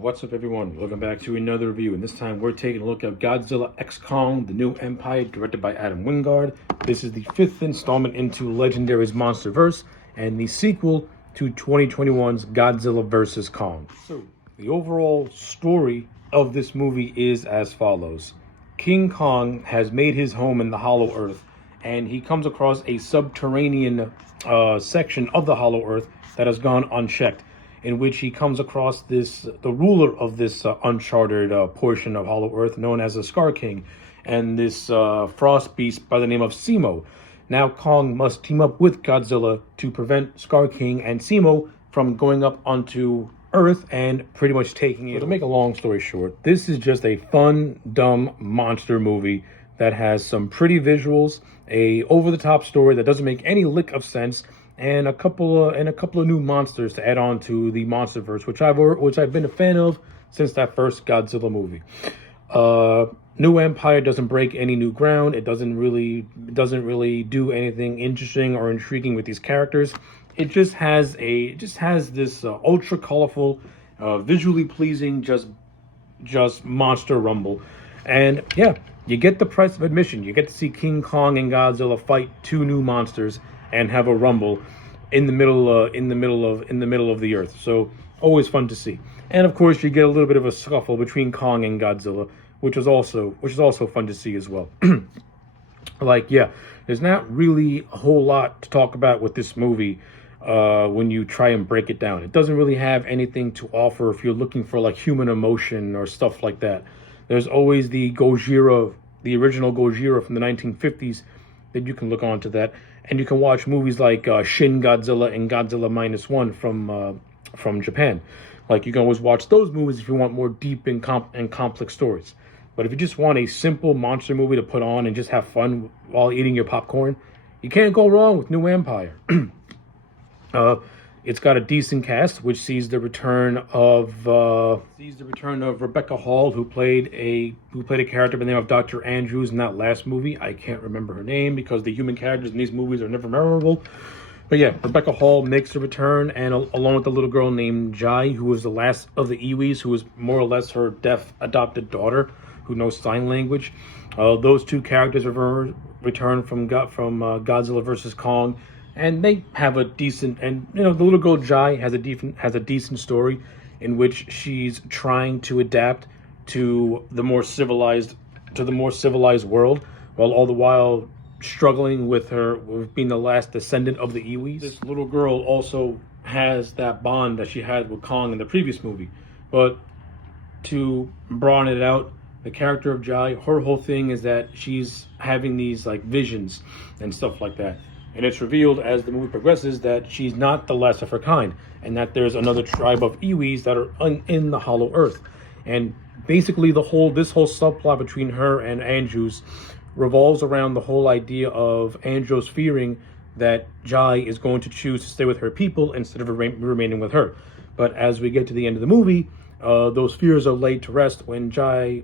What's up, everyone? Welcome back to another review, and this time we're taking a look at Godzilla x Kong, The New Empire, directed by Adam Wingard. This is the fifth installment into Legendary's MonsterVerse, and the sequel to 2021's Godzilla vs. Kong. So, the overall story of this movie is as follows. King Kong has made his home in the Hollow Earth, and he comes across a subterranean section of the Hollow Earth that has gone unchecked, in which he comes across the ruler of this uncharted portion of Hollow Earth, known as the Scar King, and this frost beast by the name of Simo. Now Kong must team up with Godzilla to prevent Scar King and Simo from going up onto Earth and pretty much taking it. So to make a long story short, this is just a fun, dumb monster movie that has some pretty visuals, a over-the-top story that doesn't make any lick of sense, and a couple of new monsters to add on to the MonsterVerse, which I've been a fan of since that first Godzilla movie. New Empire doesn't break any new ground. It doesn't really do anything interesting or intriguing with these characters. It just has this ultra colorful, visually pleasing, just monster rumble, and yeah, you get the price of admission. You get to see King Kong and Godzilla fight two new monsters and have a rumble in the middle of the earth. So always fun to see. And of course, you get a little bit of a scuffle between Kong and Godzilla, which is also fun to see as well. There's not really a whole lot to talk about with this movie when you try and break it down. It doesn't really have anything to offer if you're looking for like human emotion or stuff like that. There's always the Gojira, the original Gojira from the 1950s, that you can look on to that. And you can watch movies like Shin Godzilla and Godzilla -1 from Japan. Like, you can always watch those movies if you want more deep and complex stories. But if you just want a simple monster movie to put on and just have fun while eating your popcorn, you can't go wrong with New Empire. It's got a decent cast, which sees the return of Rebecca Hall, who played a character by the name of Dr. Andrews in that last movie. I can't remember her name because the human characters in these movies are never memorable. But yeah, Rebecca Hall makes a return, and along with a little girl named Jai, who was the last of the Iwis, who was more or less her deaf adopted daughter, who knows sign language. Those two characters return from Godzilla vs. Kong. And they have a decent, and the little girl Jai has a decent story in which she's trying to adapt to the more civilized world, while all the while struggling with being the last descendant of the Iwis. This little girl also has that bond that she had with Kong in the previous movie. But to broaden it out, the character of Jai, her whole thing is that she's having these like visions and stuff like that. And it's revealed as the movie progresses that she's not the last of her kind, and that there's another tribe of Iwis that are in the Hollow Earth. And basically this whole subplot between her and Andrews revolves around the whole idea of Andrews fearing that Jai is going to choose to stay with her people instead of remaining with her. But as we get to the end of the movie, those fears are laid to rest when Jai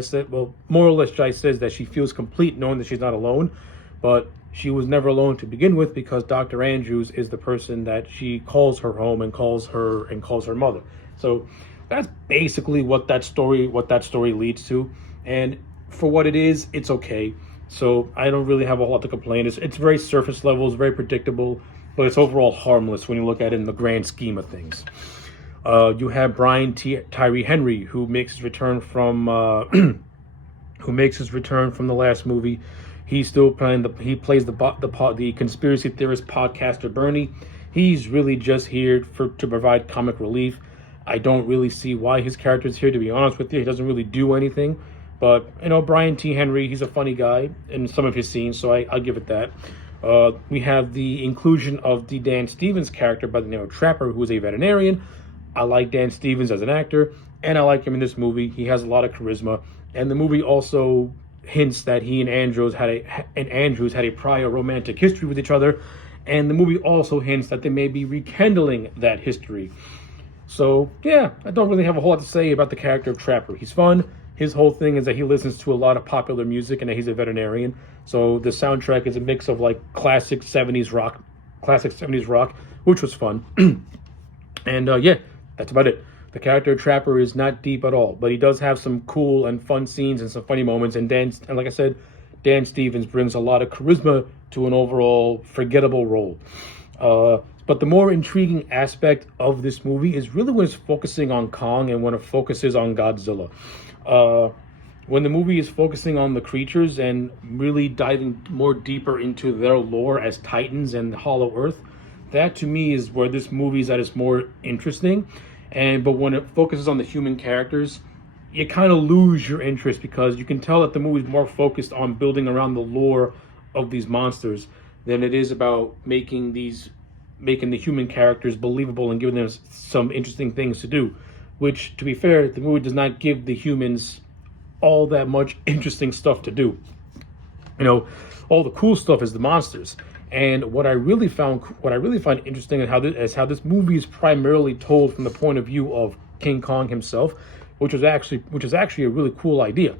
says that she feels complete knowing that she's not alone, but she was never alone to begin with, because Dr. Andrews is the person that she calls her home and calls her mother. So that's basically what that story leads to. And for what it is, it's okay. So I don't really have a whole lot to complain. It's very surface level, it's very predictable, but it's overall harmless when you look at it in the grand scheme of things. You have Brian Tyree Henry, who makes his return from the last movie. He's still he plays the conspiracy theorist podcaster Bernie. He's really just here to provide comic relief. I don't really see why his character is here, to be honest with you. He doesn't really do anything. But, Brian T. Henry, he's a funny guy in some of his scenes, so I'll give it that. We have the inclusion of the Dan Stevens character by the name of Trapper, who is a veterinarian. I like Dan Stevens as an actor, and I like him in this movie. He has a lot of charisma, and the movie also hints that he and Andrews had a prior romantic history with each other, and the movie also hints that they may be rekindling that history. So yeah, I don't really have a whole lot to say about the character of Trapper. He's fun. His whole thing is that he listens to a lot of popular music and that he's a veterinarian. So the soundtrack is a mix of like classic 70s rock, which was fun. And yeah, that's about it. The character of Trapper is not deep at all, but he does have some cool and fun scenes and some funny moments. And like I said, Dan Stevens brings a lot of charisma to an overall forgettable role. But the more intriguing aspect of this movie is really when it's focusing on Kong and when it focuses on Godzilla. When the movie is focusing on the creatures and really diving more deeper into their lore as Titans and Hollow Earth, that to me is where this movie is at its more interesting. But when it focuses on the human characters, you kind of lose your interest because you can tell that the movie is more focused on building around the lore of these monsters than it is about making the human characters believable and giving them some interesting things to do. Which, to be fair, the movie does not give the humans all that much interesting stuff to do. All the cool stuff is the monsters. And what I really find interesting is how this movie is primarily told from the point of view of King Kong himself, which is actually a really cool idea.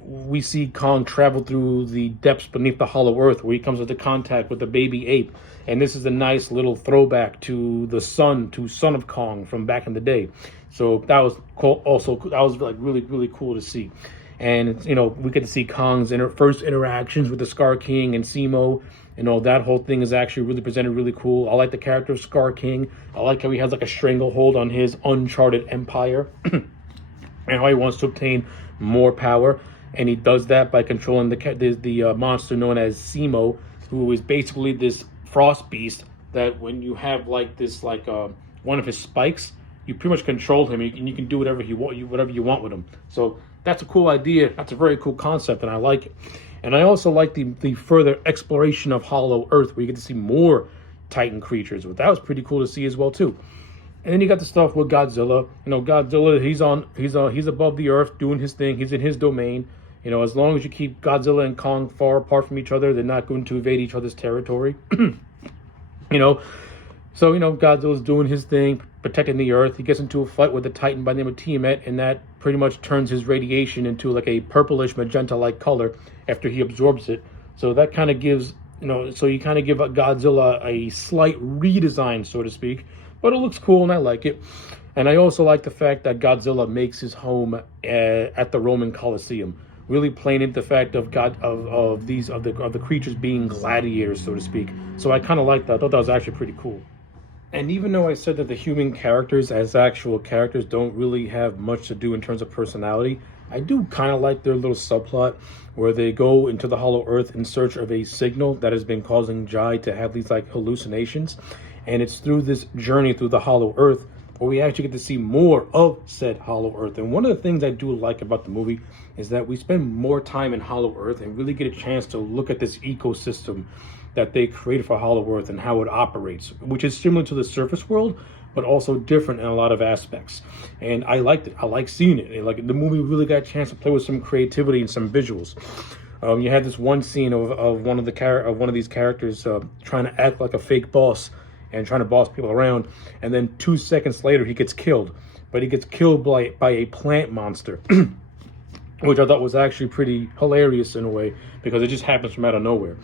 We see Kong travel through the depths beneath the Hollow Earth, where he comes into contact with the baby ape, and this is a nice little throwback to Son of Kong from back in the day. So that was cool. Also, that was like really cool to see. And we get to see Kong's first interactions with the Scar King and Simo. That whole thing is actually really presented really cool. I like the character of Scar King. I like how he has like a stranglehold on his uncharted empire, and how he wants to obtain more power. And he does that by controlling the monster known as Simo, who is basically this frost beast that when you have like this one of his spikes, you pretty much control him, and you can do whatever you want with him. So that's a cool idea. That's a very cool concept, and I like it. And I also like the further exploration of Hollow Earth, where you get to see more Titan creatures. But that was pretty cool to see as well too. And then you got the stuff with Godzilla. Godzilla, he's above the earth doing his thing. He's in his domain. As long as you keep Godzilla and Kong far apart from each other, they're not going to invade each other's territory. So, Godzilla's doing his thing, protecting the Earth. He gets into a fight with a Titan by the name of Tiamat, and that pretty much turns his radiation into like a purplish magenta-like color after he absorbs it. So that kind of gives, so you kind of give Godzilla a slight redesign, so to speak. But it looks cool, and I like it. And I also like the fact that Godzilla makes his home at the Roman Colosseum, really playing into the fact of the creatures being gladiators, so to speak. So I kind of like that. I thought that was actually pretty cool. And even though I said that the human characters as actual characters don't really have much to do in terms of personality, I do kind of like their little subplot where they go into the Hollow Earth in search of a signal that has been causing Jai to have these like hallucinations. And it's through this journey through the Hollow Earth where we actually get to see more of said Hollow Earth. And one of the things I do like about the movie is that we spend more time in Hollow Earth and really get a chance to look at this ecosystem that they created for Hollow Earth and how it operates, which is similar to the surface world, but also different in a lot of aspects. And I liked it. I like seeing it. Like the movie really got a chance to play with some creativity and some visuals. You had this one scene of one of these characters trying to act like a fake boss and trying to boss people around, and then 2 seconds later he gets killed. But he gets killed by a plant monster, which I thought was actually pretty hilarious in a way because it just happens from out of nowhere.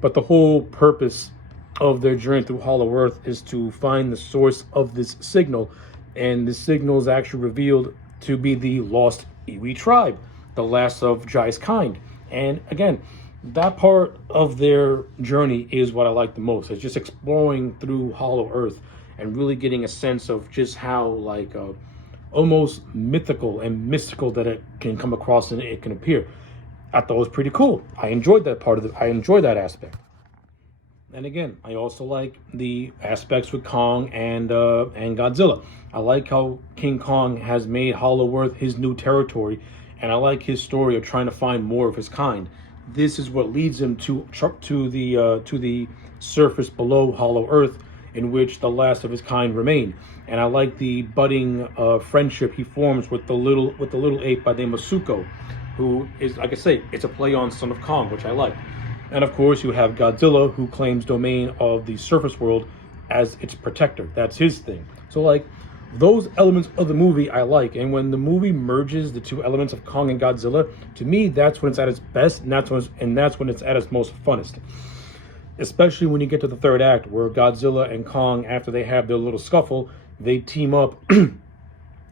But the whole purpose of their journey through Hollow Earth is to find the source of this signal, and the signal is actually revealed to be the lost Iwi tribe, the last of Jai's kind. And again, that part of their journey is what I like the most. It's just exploring through Hollow Earth and really getting a sense of just how almost mythical and mystical that it can come across and it can appear. I thought it was pretty cool. I enjoyed that part of it. I enjoyed that aspect. And again, I also like the aspects with Kong and Godzilla. I like how King Kong has made Hollow Earth his new territory, and I like his story of trying to find more of his kind. This is what leads him to the surface below Hollow Earth, in which the last of his kind remain. And I like the budding friendship he forms with the little ape by the name of Suko, who is, like I say, it's a play on Son of Kong, which I like. And of course, you have Godzilla, who claims domain of the surface world as its protector. That's his thing. So those elements of the movie I like. And when the movie merges the two elements of Kong and Godzilla, to me, that's when it's at its best, and that's when it's at its most funnest. Especially when you get to the third act, where Godzilla and Kong, after they have their little scuffle, they team up.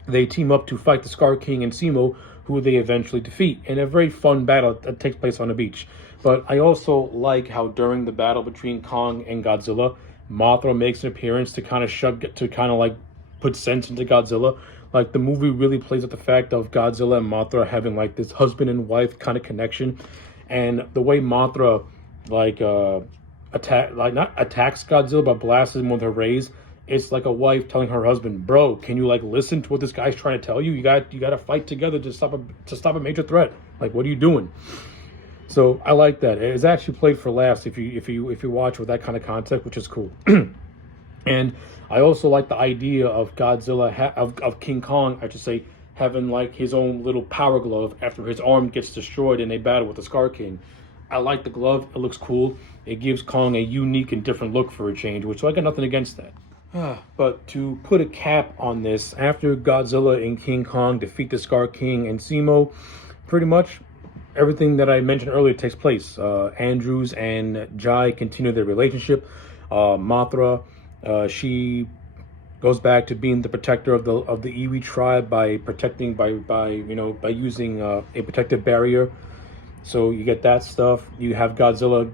They team up to fight the Scar King and Zemo, who they eventually defeat in a very fun battle that takes place on a beach. But I also like how during the battle between Kong and Godzilla, Mothra makes an appearance to kind of like put sense into Godzilla. Like, the movie really plays with the fact of Godzilla and Mothra having like this husband and wife kind of connection, and the way Mothra like not attacks Godzilla but blasts him with her rays. It's like a wife telling her husband, "Bro, can you like listen to what this guy's trying to tell you? You got to fight together to stop a major threat. Like, what are you doing?" So I like that. It's actually played for laughs if you watch with that kind of context, which is cool. And I also like the idea of Godzilla of King Kong, I should say, having like his own little power glove after his arm gets destroyed in a battle with the Scar King. I like the glove. It looks cool. It gives Kong a unique and different look for a change, which I got nothing against that. But to put a cap on this, after Godzilla and King Kong defeat the Scar King and Zemo, pretty much everything that I mentioned earlier takes place. Andrews and Jai continue their relationship. Mothra, she goes back to being the protector of the Iwi tribe by using a protective barrier. So you get that stuff. You have Godzilla,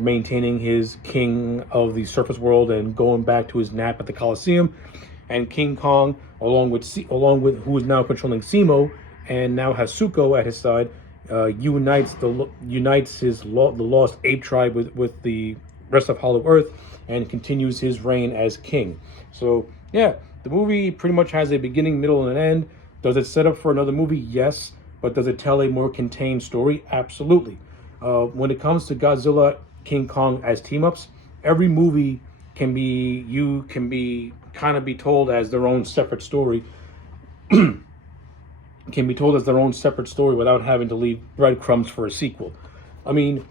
maintaining his king of the surface world and going back to his nap at the Coliseum, and King Kong, along with who is now controlling Zemo and now has Zuko at his side, unites the lost ape tribe with the rest of Hollow Earth and continues his reign as king. So yeah, the movie pretty much has a beginning, middle, and an end. Does it set up for another movie? Yes. But does it tell a more contained story? Absolutely. When it comes to Godzilla, King Kong as team-ups, every movie can be told as their own separate story. Can be told as their own separate story without having to leave breadcrumbs for a sequel. I mean,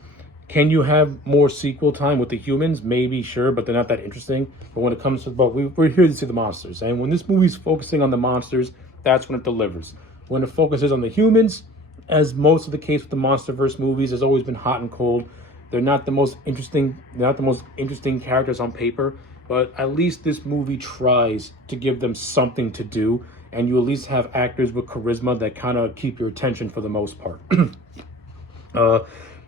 can you have more sequel time with the humans? Maybe, sure, but they're not that interesting. But when it comes to, we're here to see the monsters, and when this movie's focusing on the monsters, that's when it delivers. When it focuses on the humans, as most of the case with the MonsterVerse movies, has always been hot and cold. They're not the most interesting. They're not the most interesting characters on paper, but at least this movie tries to give them something to do, and you at least have actors with charisma that kind of keep your attention for the most part.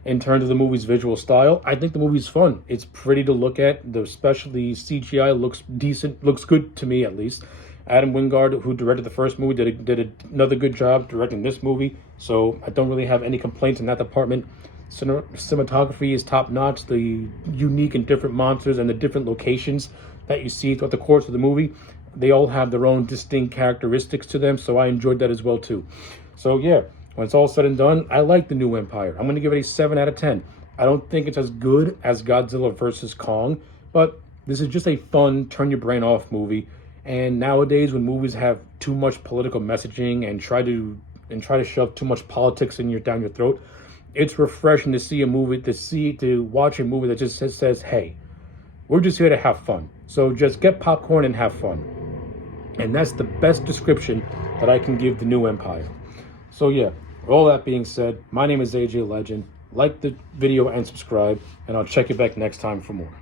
In terms of the movie's visual style, I think the movie's fun. It's pretty to look at. Especially CGI looks decent, looks good to me at least. Adam Wingard, who directed the first movie, did another good job directing this movie, so I don't really have any complaints in that department. Cinematography is top-notch. The unique and different monsters and the different locations that you see throughout the course of the movie, they all have their own distinct characteristics to them, so I enjoyed that as well too. So yeah, when it's all said and done, I like The New Empire. I'm going to give it a 7 out of 10. I don't think it's as good as Godzilla vs. Kong, but this is just a fun, turn-your-brain-off movie. And nowadays, when movies have too much political messaging and try to shove too much politics down your throat, it's refreshing to see to watch a movie that just says, "Hey, we're just here to have fun. So just get popcorn and have fun." And that's the best description that I can give The New Empire. So yeah, with all that being said, my name is AJ Legend. Like the video and subscribe, and I'll check you back next time for more.